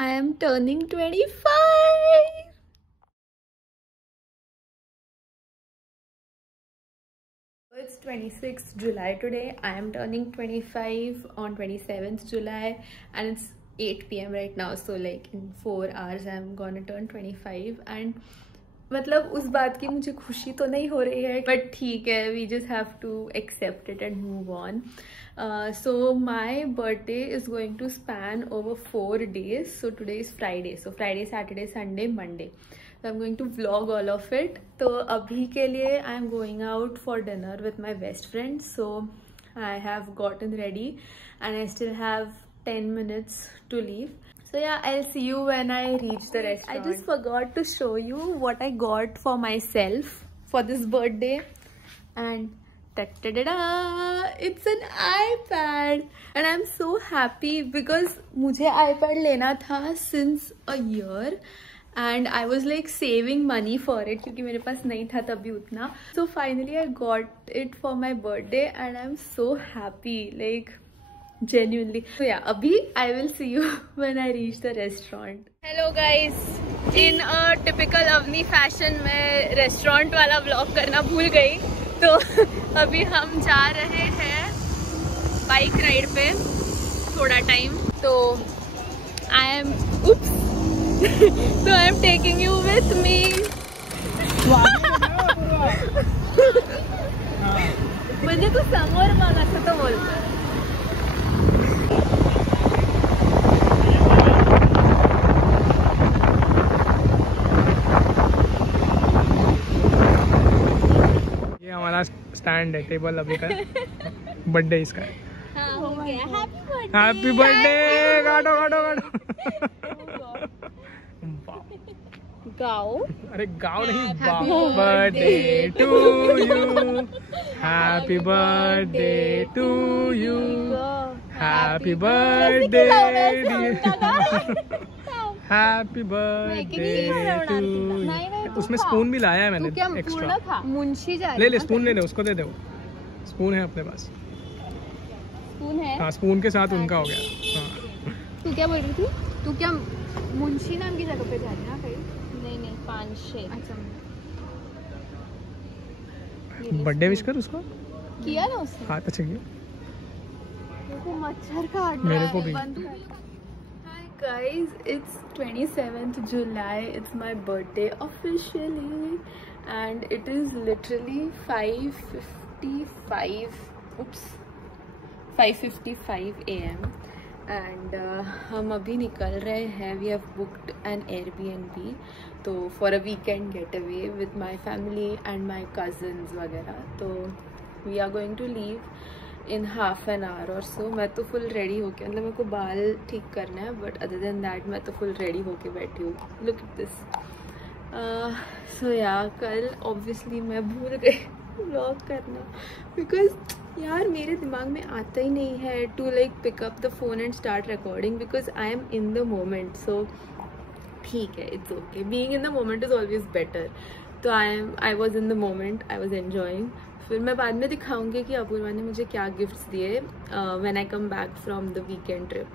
I am turning 25. It's 26th July today. I am turning 25 on 27th July and it's 8 p.m. right now. So like in 4 hours I'm gonna turn 25 and मतलब उस बात की मुझे खुशी तो नहीं हो रही है बट ठीक है, we just have to accept it and move on. So my birthday is going to span over 4 days. So today is Friday. So Friday, Saturday, Sunday, Monday. So I'm going to vlog all of it. तो अभी के लिए I am going out for dinner with my best friend. So I have gotten ready and I still have 10 minutes to leave. So yeah, I'll see you when I reach the restaurant. I just forgot to show you what I got for myself for this birthday. And ta-da-da-da, it's an iPad. And I'm so happy because मुझे iPad लेना था since a year. And I was like saving money for it क्योंकि मेरे पास नहीं था तभी उतना. So finally I got it for my birthday and I'm so happy, like genuinely. So yeah, abhi I will see you when I reach the restaurant. Hello guys, in a typical Avni fashion मैं restaurant वाला vlog करना भूल गई. तो अभी हम जा रहे हैं बाइक राइड पे थोड़ा टाइम. तो I am so I am taking you with me. म्हणजे तू समोर मग असं तो बोलतो. ये हमारा स्टैंड है, टेबल अभी का बर्थडे इसका है. Happy birthday. गाड़ो गाड़ो गाड़ो. गाओ. अरे गाओ नहीं, birthday to you. Happy birthday to you. Happy birthday. Happy birthday to you. उसमें स्पून भी लाया है मैंने एक्स्ट्रा. मुंशी जा ले ले स्पून, ले ले, उसको दे दो. स्पून है अपने पास. स्पून है. हाँ, स्पून के साथ उनका हो गया. हाँ. तू क्या बोल रही थी? तू क्या मुंशी नाम की जगह पे जा रही है ना कहीं? नहीं 5-6. अच्छा, बर्थडे विश कर उसको. किया ना उसने. हाँ अच्छा किया. देखो मच्छर काट रहा है. मेरे को भी. Hi guys, it's 27th July. It's my birthday officially and it is literally 5:55. Oops, 5:55 AM. And हम अभी निकल रहे हैं. We have booked an Airbnb तो for a weekend getaway with my family and my cousins वगैरह. तो we are going to leave in half an hour or so. मैं तो full ready होके, मतलब मेरे को बाल ठीक करना है but other than that मैं तो full ready होके बैठी हूँ. Look at this. So yeah, कल obviously मैं भूल गई vlog करना because यार मेरे दिमाग में आता ही नहीं है to like pick up the phone and start recording because I am in the moment. So ठीक है, it's okay. Being in the moment is always better. तो I was in the moment, I was enjoying. फिर मैं बाद में दिखाऊंगी कि अपूर्वा ने मुझे क्या गिफ्ट्स दिए when I come back from the weekend trip.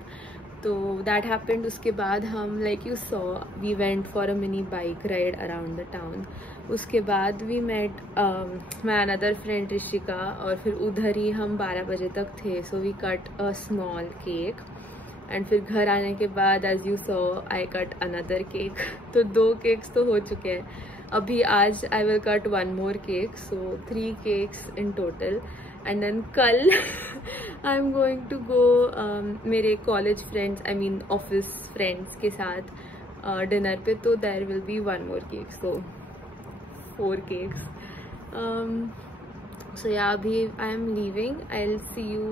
तो दैट हैपेंड. उसके बाद हम like you saw we went for a mini bike ride around the town. उसके बाद we met my another friend Rishika और फिर उधर ही हम 12 बजे तक थे. So we cut a small cake and फिर घर आने के बाद as you saw I cut another cake. तो 2 केक्स तो हो चुके हैं. अभी आज I will cut 1 more cake. So 3 cakes in total. And then कल I am going to go मेरे college friends, I mean office friends के साथ डिनर पे. तो there will be 1 more cake. So 4 cakes. So yeah, abhi I am leaving. I'll see you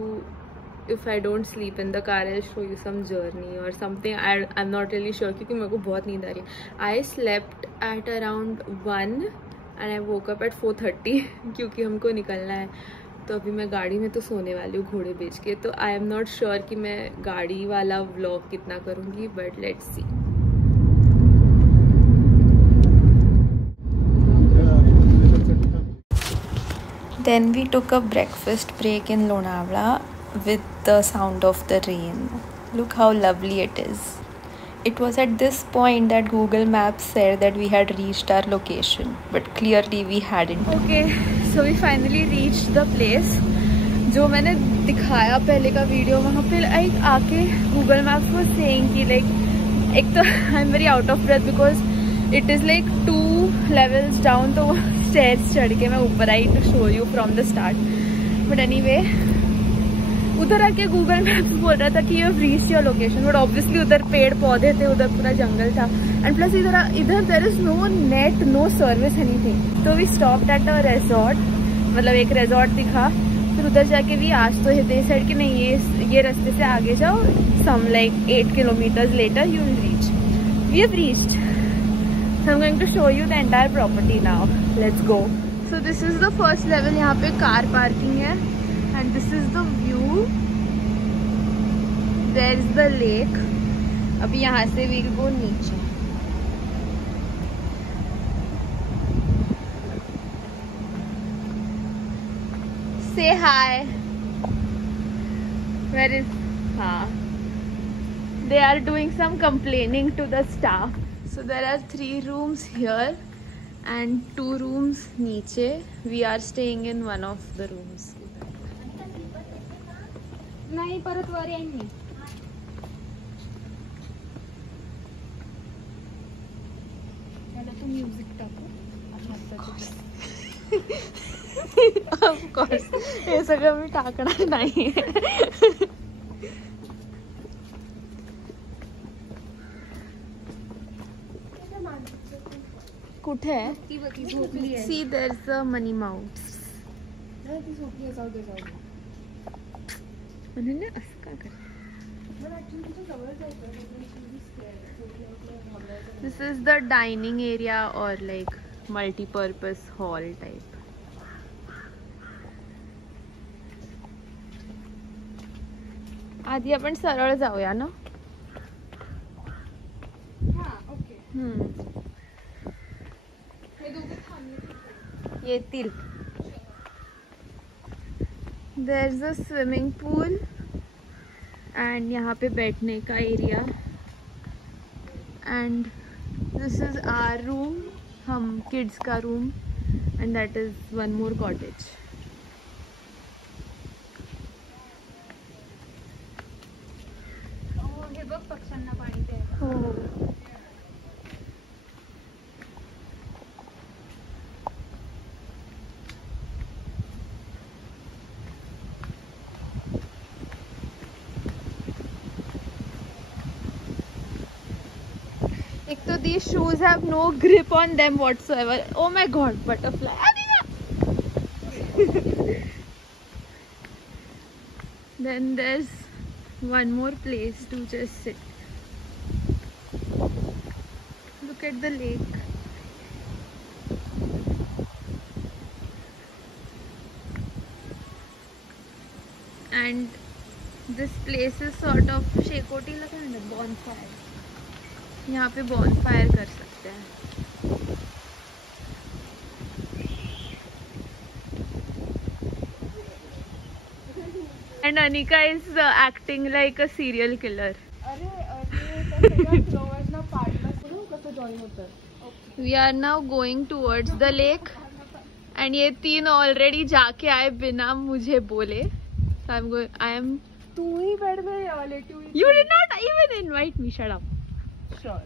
if I don't sleep in the car. I'll show you some journey or something. I'm not really sure क्योंकि मेरे को बहुत नींद आ रही है. I slept at around 1 and I woke up at 4:30 क्योंकि हमको निकलना है. तो अभी मैं गाड़ी में तो सोने वाली हूँ घोड़े बेच के. तो आई एम नॉट श्योर कि मैं गाड़ी वाला व्लॉग कितना करूँगी but let's see. Then we took a breakfast break in Lonavala with the sound of the rain. Look how lovely it is. It was at this point that Google Maps said that we had reached our location, but clearly we hadn't. Okay, so we finally reached the place. जो मैंने दिखाया पहले का video, वहाँ पे like आके Google Maps was saying कि like एक तो I'm very out of breath because it is like 2 levels down, तो stairs चढ़ के मैं ऊपर आई to show you from the start. But anyway, उधर आके गूगल मैप बोल रहा था कि you have reached your location, but obviously उधर पेड़ पौधे थे, उधर पूरा जंगल था, एंड प्लस इधर there is no net, no service, anything. तो we stopped at a resort, मतलब एक रिजॉर्ट दिखा, फिर उधर जाके भी आज तो दे साइड कि नहीं ये रास्ते से आगे जाओ, some like 8 kilometers later you will reach. We have reached. So I am going to show you the entire property now. Let's go. So this is the first level. यहाँ पे कार पार्किंग है. And this is the view. There is the lake. अभी यहाँ से we'll go नीचे. Say hi. Where is? हाँ. They are doing some complaining to the staff. So there are 3 rooms here and 2 rooms नीचे. We are staying in one of the rooms. नाही परत वर यांनी मला तू म्युझिक टाकू. ऑफकोर्स हे सगळं मी टाकणार नाही. कुठे आहे? See there is a Minnie Mouse. ती झोपली आहे. जाऊ दे. म्हणून असं का कर. This is the dining area or like multi-purpose hall type. आधी आपण सरळ जाऊया ना. येतील. There's a swimming pool and यहाँ पे बैठने का area. And this is our room, हम kids का room, and that is one more cottage. हे बघ पक्ष्यांना पाणी द्यायला. हो. So these shoes have no grip on them whatsoever. Oh my god, butterfly. Then there's one more place to just sit. Look at the lake. And this place is sort of शेकोटी लगा है ना, bonfire. यहाँ पे bonfire कर सकते हैं. And Anika is acting like a serial killer. We are now going towards the lake, and ये 3 already जाके आए बिना मुझे बोले. So I'm going. I am. तू ही बैठ गई वाले. You did not even invite me. Shut up. Sure.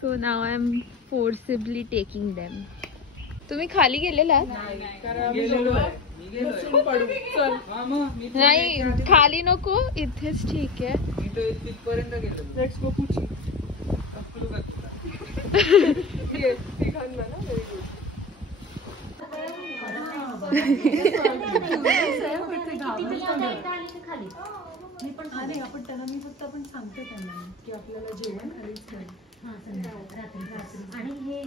So now I am forcibly taking them. तुम्ही खाली गेलेला? नाही खाली नको, इथेच ठीक आहे. Let's go पुची. आपण त्यांना मी फक्त आपण सांगते त्यांना की आपल्याला जेवण खालीच नाही. आणि हे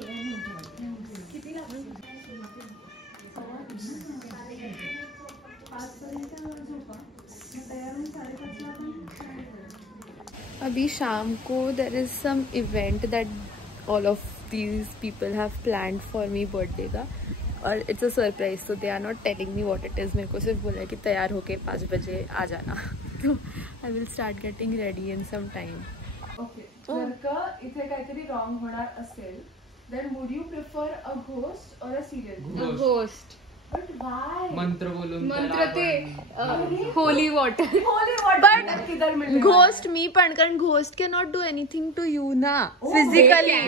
किती लागेल? 5 पर्यंत झोपा. तयार होऊन 5:30 ला आपण. अभी शाम को there is some event that all of these people have planned for me birthday का, और it's a surprise. So they are not telling me what it is. मेरे को सिर्फ बोला है कि तैयार होके 5 बजे आ जाना. तो I will start getting ready in some time. Okay, जर का इथे काहीतरी रॉंग होणार असेल then would you prefer a ghost or a serial killer? Ghost. But why? मंत्र बोलून मंत्र ते होली वॉटर. Holy water किधर मिलेगा? घोस्ट मी पण, कारण ghost can not do anything to you ना फिजिकली.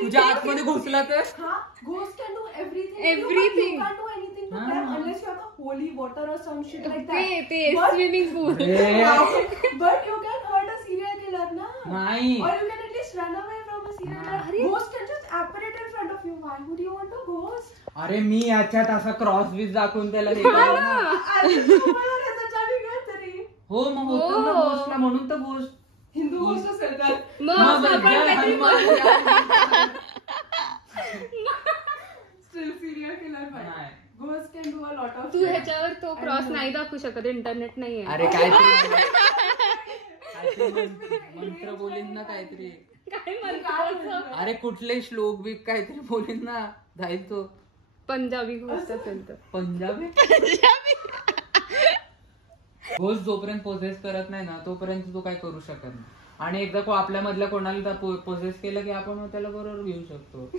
तुझ्या आतमध्ये घुसला तर हाँ, ghost can do everything. Everything. You can't do anything to them unless you have a holy water or some shit like that. ते But- swimming pool. But you can hurt a serial killer, na? नाही. Or you can at least run away from a serial killer. Ghost can just apparate in front of you. Why would you want a ghost? अरे मी याच्यात असा cross बीस दाखवून त्याला हे केलं ना. हो मग होतं ना घोस्टला, म्हणून तर घोस्ट हिंदू गोष्ट असेल तर मग स्टिल सिरियल किलर नाही. Ghost can do a lot of. तू ह्याच्यावर तो क्रॉस नाही दाखवू शकत, इंटरनेट नाहीये. अरे काहीतरी मंत्र बोलीन ना काहीतरी. काय म्हणतो? अरे कुठले श्लोक बी काहीतरी बोलीन ना, जाईल तो. पंजाबी घोस्ट असेल तर. पंजाबी घोस्ट जोपर्यंत पोझेस करत नाही ना तोपर्यंत तू काय करू शकत नाही. आणि एकदा आपल्या मधल्या कोणाला पोझेस केलं की आपण त्याला बरोबर घेऊ शकतो.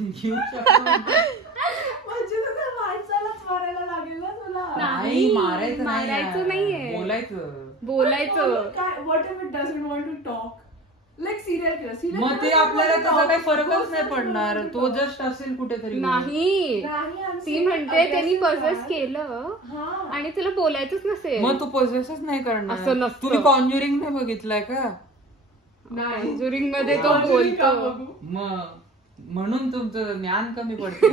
घेऊ शकतो म्हणजे तुझ्या माणसालाच मारायला लागेल ना तुला. नाही, मारायचं नाहीये. बोलायचं. काय what if it doesn't want to talk like serial killer. मग ते आपल्याला तसा काही फरकच नाही पडणार. तो जस्ट असेल कुठेतरी. नाही, ती म्हणते त्यांनी पोसेस केलं आणि तिला बोलायचंच नसेल. मग तू पोसेसच नाही करणार. असं नसतं. तुम्ही कॉन्ज्युरिंग नाही बघितलंय का? कॉन्ज्युरिंग मध्ये तो बोलतो. मग म्हणून तुमचं ज्ञान कमी पडतं.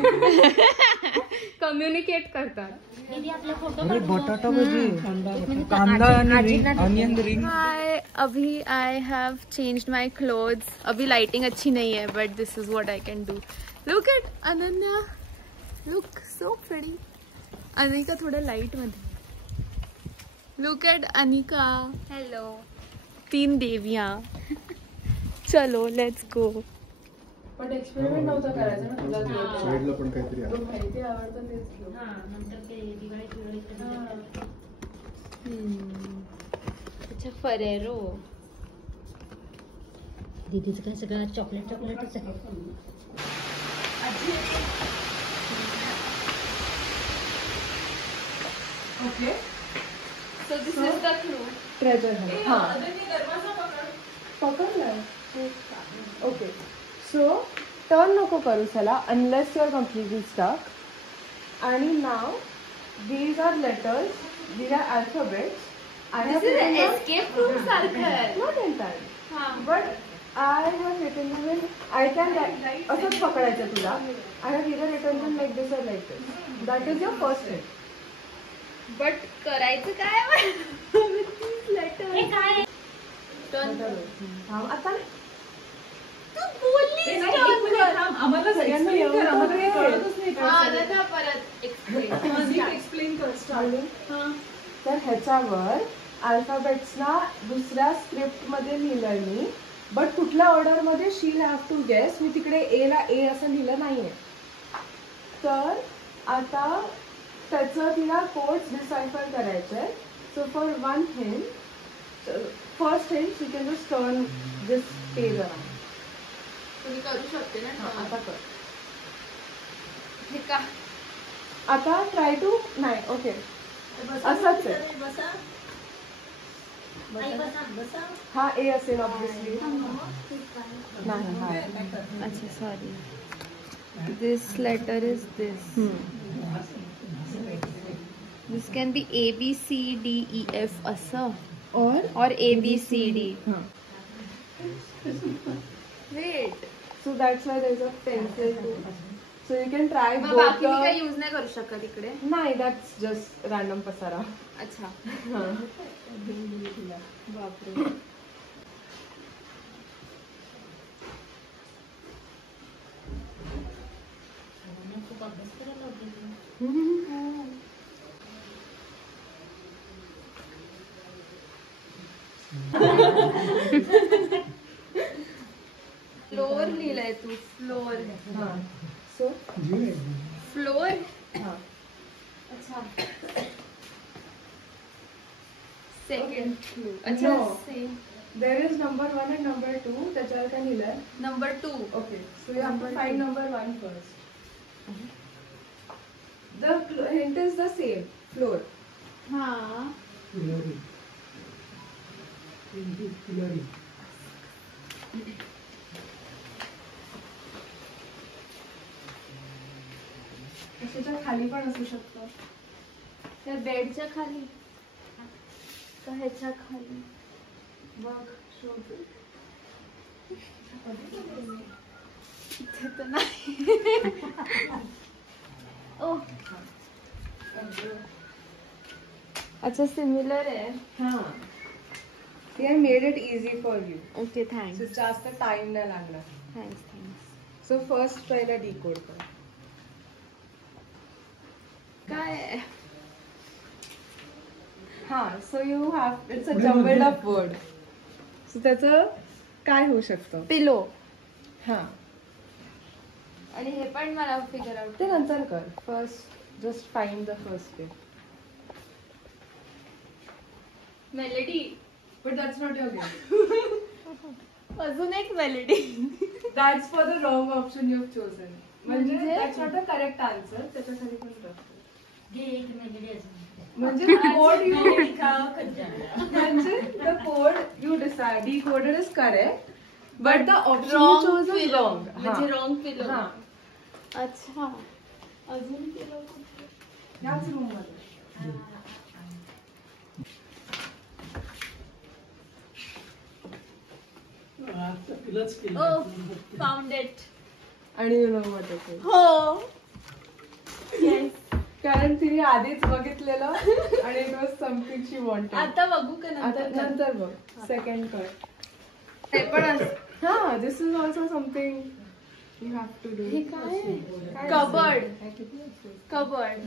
कम्युनिकेट करतात. बटाटा भजी, कांदा आणि ऑनियन रिंग. हाय, अभी I have changed my clothes. अभी लाइटिंग अच्छी नहीं है but this is what I can do. Look at Ananya, look so pretty. Anika थोड़ा लाइट मध्ये. Look at Anika. हेलो. 3 देवियां. चलो लेट्स गो. पण एक्सपेरिमेंट नव्हता करायचा ना तुला. साईडला पण काहीतरी आहे. माहिती आवडतं तेच घेऊ. अच्छा, फरेरो. दीदीचं काय सगळं चॉकलेटच आहे. Okay, So this is the clue. Treasure hunt. हाँ, पकडलाय. ओके, सो टर्न नको करू त्याला unless you are completely stuck. आणि नाव these are letters, these are alphabets. This is an escape room circle. Not entirely. But I have written them in. I can write. असंच पकडायचं तुला. I have either written them like this or like this. That is your first step. But करायचं काय? काय आता तू बोललीस आम्हाला सगळ्यांना एवढं आम्हाला काही कळतच नाही. परत एक्सप्लेन कर स्टार्टिंग. तर ह्याच्यावर अल्फाबेट्सना दुसऱ्या स्क्रिप्ट मध्ये लिहिलंय मी. बट कुठल्या ऑर्डर मध्ये शी हॅव टू गेस. मी तिकडे ए ला ए असं लिहिलं नाहीये. तर आता त्याचं तिला कोड्स डिसायफर करायचे. So for one hint, first hint she can just turn this page around. तुम्ही करू शकते ना. आता कर. हे का? आता ट्राय टू. नाही, ओके, असंच आहे. हा ए असेल ऑब्विसली. नाही, हा. अच्छा, sorry. This letter is this. This can be A B C D E F असं. or A B C D. Wait. So that's why there is a pencil too. So you can try mug both. बाकी मी काही use नाही करू शकत इकडे. नाही, that's just random पसारा. अच्छा. बापरे. फ्लोर लिहिलंय तू. फ्लोर. So floor. हा. अच्छा. Second No. अच्छा same There is number 1 and number 2. त्याच्यावर काय लिहिलंय? Number 2 Okay. So you have to find number 1 first. The hint is the same. Floor. हा कशाच्या खाली पण असू शकतं. त्या बेडच्या खाली का ह्याच्या खाली बघ शोध. इथे तर नाही ओ अच्छा सिमिलर आहे हा. He had made it easy for you. Okay thanks So जास्त टाइम नाही लागणार. थँक्स So first पहिला decode कर. काय हा. So you have, it's a jumbled up word. So त्याचं काय होऊ शकतं? पिलो हा. आणि हे पण मला फिगर आउट ते नंतर कर. First just find the first thing. Melody But that's not your game. अजून एक melody That's for the wrong option you've chosen. म्हणजे म्हणजे? that's not the correct answer. त्याच्या खाली पण टाक. घे एक मेलडी अजून. म्हणजे code you मेलडी खाव खज्जा. म्हणजे the code you decide decoded is correct, but the option you wrong chose is pillow wrong. म्हणजे रॉंग पिलो हा. अच्छा अजून पिलो याच रूम मध्ये. ओ फाउंड इट आणि you know what it is. हो येस कारण तिने आधीच बघितलेलं आणि it was something she wanted. आता बघू का आता नंतर नंतर बघ. सेकंड कर. ते पण हा. This is also something you have to do. हे काय कबर्ड कबर्ड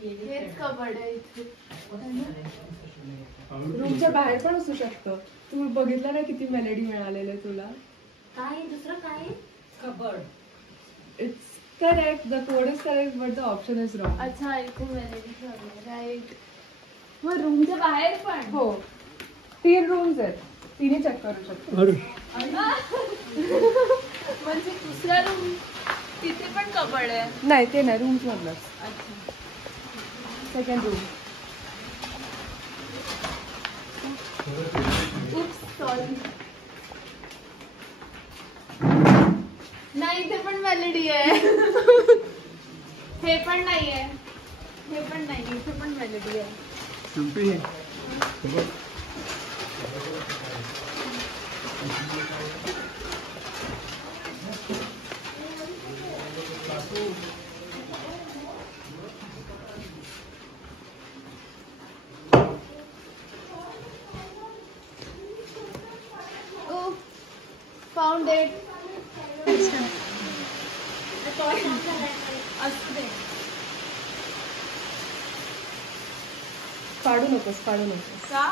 हेच कबर्ड आहे इथे रूमच्या बाहेर पण असू शकतं. तू बघितलं ना किती मेलडी मिळालेलं तुला. काय दुसरं काय? Cupboard. It's correct. The code is correct but the option is wrong. अच्छा इथे मेलेडी राईट मग रूमच्या बाहेर पण हो. 3 रूम्स आहेत. तिने चेक करू शकतो. म्हणजे दुसरा रूम तिथे पण कबर्ड आहे नाही ते नाही. रूम्स मधलंच. अच्छा सेकंड रूम. उप्स सॉरी नाही इथे पण मेलेडी आहे हे पण नाही आहे हे पण नाही इथे पण मेलेडी आहे फाउंड इट काढू नकोस. काढू नकोस. का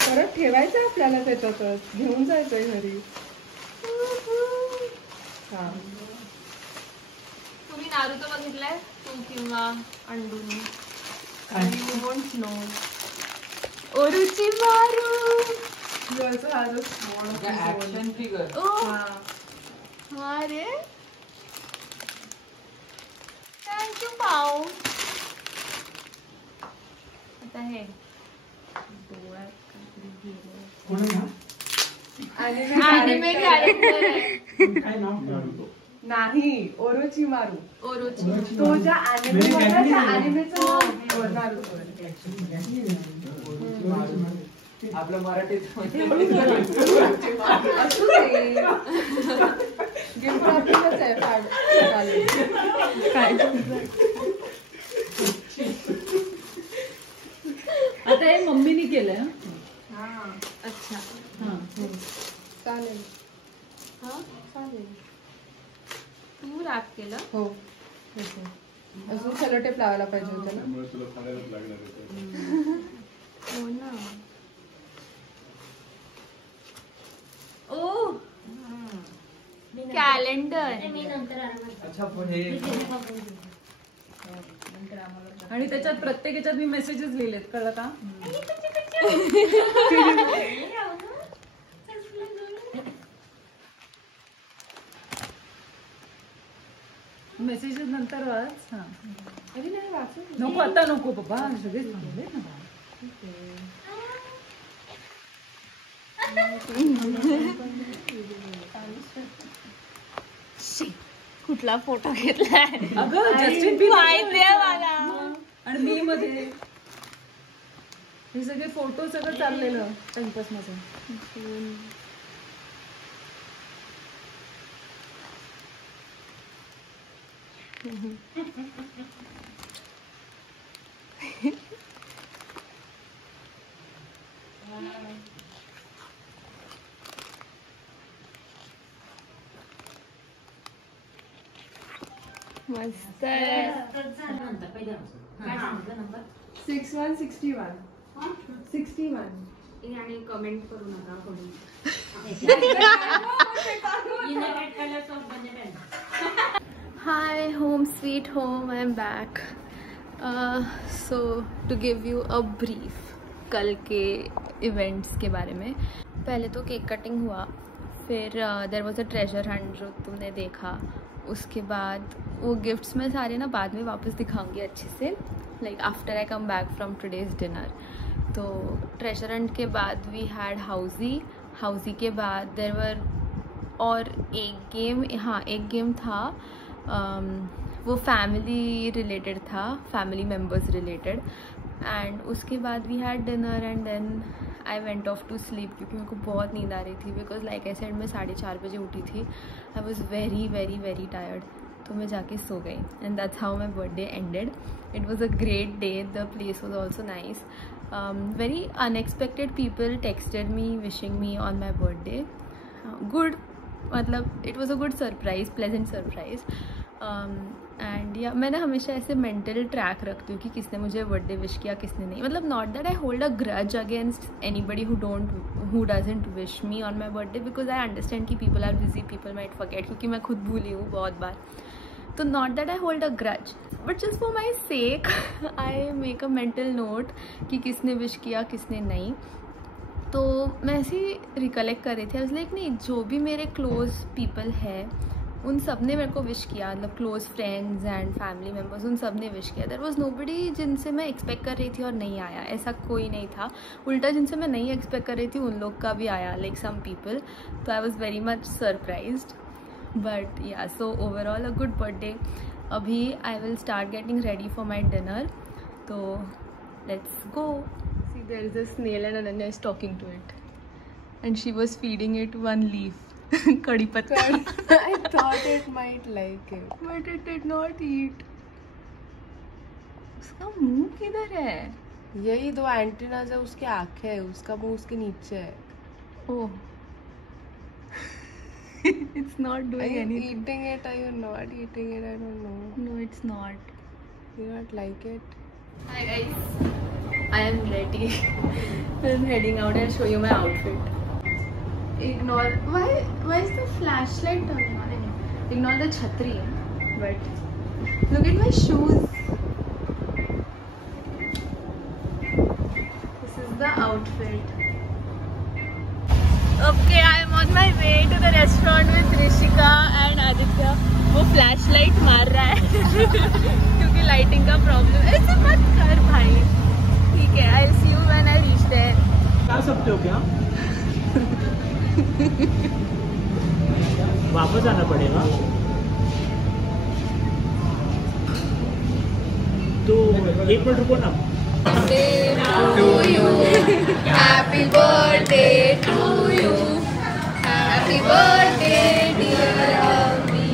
परत ठेवायचं आपल्याला त्याच्यातच. घेऊन जायचंय घरी. हा. तुम्ही नारुतो बघितलंय तू किंवा अंडूनी you won't know Orochimaru You also has a sword of his own. Action figure. ओ हा. हा रे थँक्यू पाऊ आता हे डोळ्यात काहीतरी गेलंय. Anime character आहे. नाही. ओरोचिमारू. ओरोची तो ज्या anime मधला त्या animeचं नाव नारुतो आहे. आपलं मराठीत असू दे. गिफ्ट आपणच आहे. चालेल. काय आता हे मम्मीने केलंय. अच्छा चालेल. हा चालेल तू रॅप केलं हो. अजून सेलो टेप लावायला पाहिजे होतं ना. हो ना ओ कॅलेंडर मी नंतर आरामात. अच्छा पण हे मी बघून घेईन. नंतर आम्हाला. आणि त्याच्यात प्रत्येक याच्यात मी मेसेजेस लिहिलेत, कळलं का? मेसेजेस नंतर वाच. हा अरे नाही वाचू. नको आता नको बाबा, सगळेच थांबले ना बा. कुठला फोटो घेतलाय अगं जस्टिन बिबर माहितीये मला. आणि मी मध्ये हे सगळे फोटो सगळं चाललेलं टाइमपास माझं. मस्त आहे. 6161. 61. आणि कमेंट करू नका कोणी. Hi, home sweet home. I'm back. So to give you a brief कल के इवेंट्स के बारे में. पहले तो केक कटिंग हुआ, फिर there was a treasure hunt जो तुमने देखा. उसके बाद वो गिफ्ट्स मैं सारे ना बाद में वापस दिखाऊंगी अच्छे से, like after I come back from today's dinner. तो ट्रेजर हंट के बाद वी हैड हाउजी के बाद देयर वर और एक गेम. हाँ, एक गेम था वो फैमिली रिलेटेड था, फैमिली मेम्बर्स रिलेटेड. एंड उसके बाद we had dinner and then I went off to sleep क्योंकि मेरे को बहुत नींद आ रही थी. बिकॉज लाइक आई सेड मैं 4:30 बजे उठी थी. I was very very very tired. तो मैं जाके सो गई and that's how my birthday ended. It was a great day. The place was also nice. Very unexpected people texted me wishing me on my birthday. Good, मतलब it was a good surprise, pleasant surprise. And yeah मैंने हमेशा ऐसे mental track रखती हूँ कि किसने मुझे birthday wish किया किसने नहीं. मतलब not that I hold a grudge against anybody who doesn't wish me on my birthday, because I understand कि people are busy, people might forget, क्योंकि मैं खुद भूली हूँ बहुत बार. तो not that I hold a grudge, but just for my sake I make a mental note कि किसने विश किया किसने नहीं. तो मैं ऐसे ही रिकलेक्ट कर रही थी. आई वाज लाइक नहीं, जो भी मेरे क्लोज पीपल है उन सब ने मेरे को विश किया. मतलब close friends and family members, उन सब ने विश किया. देयर वाज नोबडी जिनसे मैं एक्सपेक्ट कर रही थी और नहीं आया. ऐसा कोई नहीं था. उल्टा जिनसे मैं नहीं एक्सपेक्ट कर रही थी उन लोग का भी आया, लाइक सम पीपल. तो I was very much surprised. But yeah, so overall a good birthday. अभी I will start getting ready for my dinner. तो let's go. See there is a snail and Ananya is talking to it and she was feeding it one leaf. कड़ी पत्ता. I thought it might like it. But it did not eat. उसका मुंह किधर है? यही 2 antennas है, उसकी आंखें है, उसका मुंह उसके नीचे है. Oh. It's not Are doing you anything. eating it? Are you not eating it? I don't know. No, it's not. You not like it? Hi guys. I am ready. I'm heading out. I'll show you my outfit. Ignore. Why is the flashlight turning on? Ignore the chhatri. But look at my shoes. This is the outfit. Okay, I am on my way to the restaurant with Rishika and Aditya. वो flashlight मार रहा है क्योंकि lighting का problem. ऐसे मत कर भाई. ठीक है, I'll see you when I reach there. खा सकते हो क्या? वापस आना पड़ेगा. तो 1 मिनट रुको ना. To you, happy birthday to you, happy birthday dear Abhi,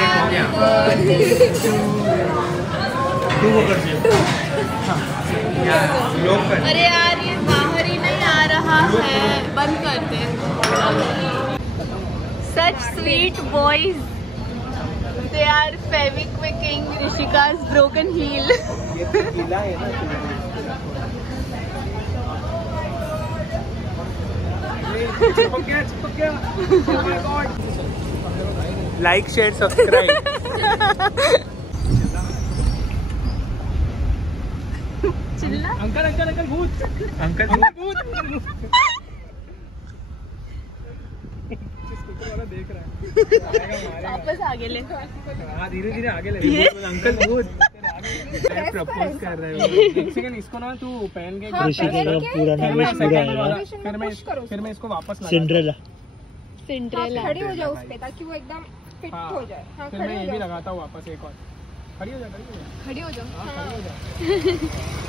happy birthday to you. तू वो कर दे. अरे यार ये बाहर ही नहीं आ रहा है, बंद कर दे. Such sweet boys. They are feviquicking Rishika's broken heel. Like, share, subscribe. चिल्ला अंकल अंकल अंकल भूत अंकल भूत वाला देख रहा है वापस आगे ले धीरे धीरे आगे ले अंकल भूत प्रपोज कर रहे हो एक सेकंड इसको ना तू पहन के फिर मैं इसको वापस सिंड्रेला खड़ी हो जाओ उस पे ताकि वो एकदम फिट हो जाए। हाँ, फिर मैं ये भी लगाता हूँ वापस एक और खड़ी हो जा खड़ी हो जाओ। हाँ, हाँ। खड़ी हो जा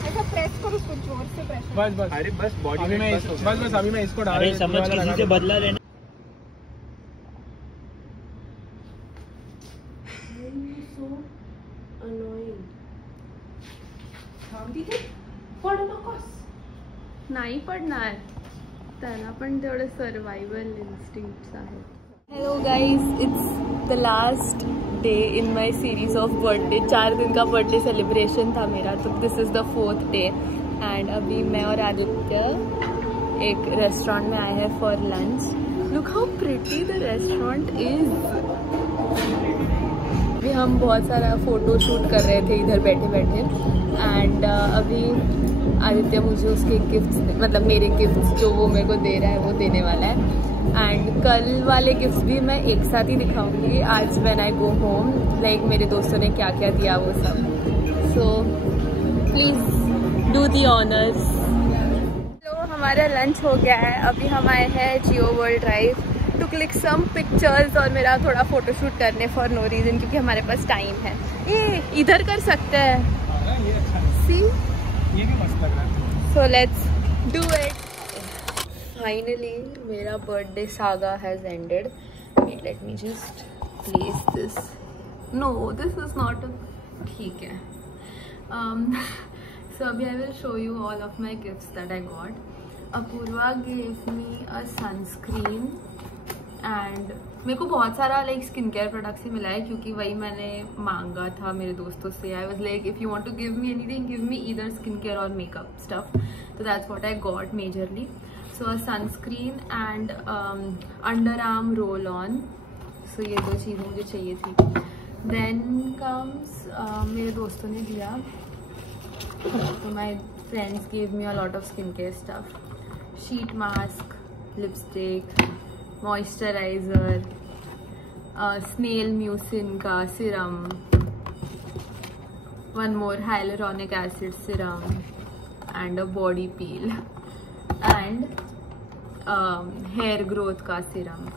ऐसा प्रेस करो उसको जोर से प्रेस। बस बस अरे बस बॉडी में बस अभी मैं इसको डाल अरे समझ किसी से बदला लेना नाही पडणार त्याला पण तेवढे सर्वायवल इन्स्टिंक्ट्स आहेत. Hello guys, it's the last day in my series of birthday. 4 दिन का बर्थडे सेलिब्रेशन था मेरा, तो this is the 4th day and अभी मैं और आदित्य एक रेस्टोरेंट में आए हैं for lunch. Look how pretty the restaurant is. अभी हम बहुत सारा फ़ोटो शूट कर रहे थे इधर बैठे बैठे एंड अभी आदित्य मुझे उसके गिफ्ट्स, मतलब मेरे गिफ्ट्स जो वो मेरे को दे रहा है वो देने वाला है. एंड कल वाले गिफ्ट्स भी मैं एक साथ ही दिखाऊंगी आज when I go home, like मेरे दोस्तों ने क्या क्या दिया वो सब. So please do the honours. तो हमारा लंच हो गया है. अभी हम आए हैं Jio world drive to click some pictures और मेरा थोड़ा फोटोशूट करने फॉर नो रीज़न, क्योंकि हमारे पास टाइम है. ये इधर कर सकते हैं. सी, ये भी मस्त लग रहा है. So let's do it. Finally मेरा birthday saga has ended. Wait, let me just place this. No, this is not a, ठीक है. सो अभी I will show you all of my gifts that I got. Apoorva gave me a sunscreen and मेरे को बहुत सारा like skin care products ही मिला है, क्योंकि वही मैंने मांगा था मेरे दोस्तों से. I was like, if you want to give me anything, give me either skin care और मेकअप स्टफ. तो that's what I got majorly. So a sunscreen and underarm roll on. सो ये 2 चीज़ें मुझे चाहिए थी. देन कम्स मेरे दोस्तों ने दिया, तो my friends gave me a lot of skin care stuff. Sheet mask, lipstick, moisturiser, snail mucin का serum, one more hyaluronic acid serum and a body peel and hair growth का serum.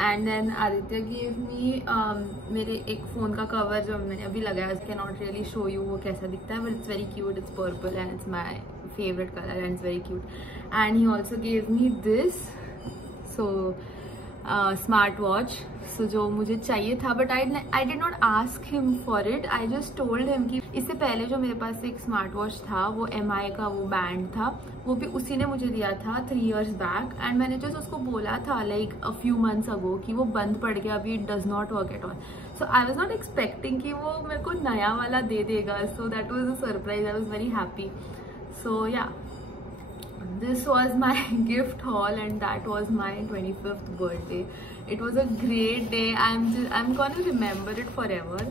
And then Aditya give me मेरे एक phone का cover जो मैंने अभी लगाया. Can not really show you वो कैसा दिखता है, but it's very cute. It's purple and it's my favourite colour and it's very cute. And he also give me this, so smart watch. So जो मुझे चाहिए था, but I did not ask him for it. I just told him कि इससे पहले जो मेरे पास एक स्मार्ट वॉच था वो MI का वो बैंड था, वो भी उसी ने मुझे दिया था 3 years बैक. एंड मैंने जस्ट उसको बोला था like a few months ago कि वो बंद पड़ गया, अभी it does not work at all. So I was not expecting कि वो मेरे को नया वाला दे देगा. So that was a surprise. I was very happy. So yeah, this was my gift haul and that was my 25th birthday. It was a great day. I'm gonna remember it forever.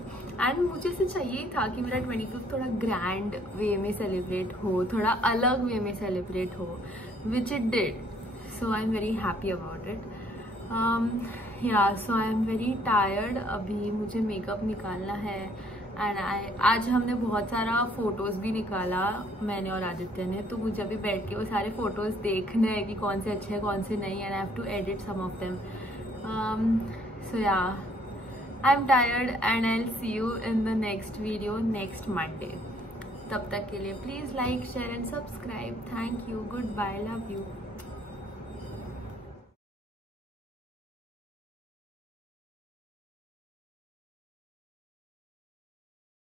And मुझे से चाहिए था कि मेरा 25th थोड़ा grand वे में celebrate हो, थोड़ा अलग वे में सेलिब्रेट हो, which it did. So I'm very happy about it. Yeah, so I'm very tired. अभी मुझे मेकअप निकालना है एंड आज हमने बहुत सारा फ़ोटोज़ भी निकाला, मैंने और आदित्य ने. तो मुझे अभी बैठ के वो सारे फ़ोटोज़ देखने हैं कि कौन से अच्छे हैं कौन से नहीं. And I have to edit some of them. So yeah, I am tired and I will see you in the next video next Monday. तब तक के लिए please like, share and subscribe. Thank you. Goodbye. Love you.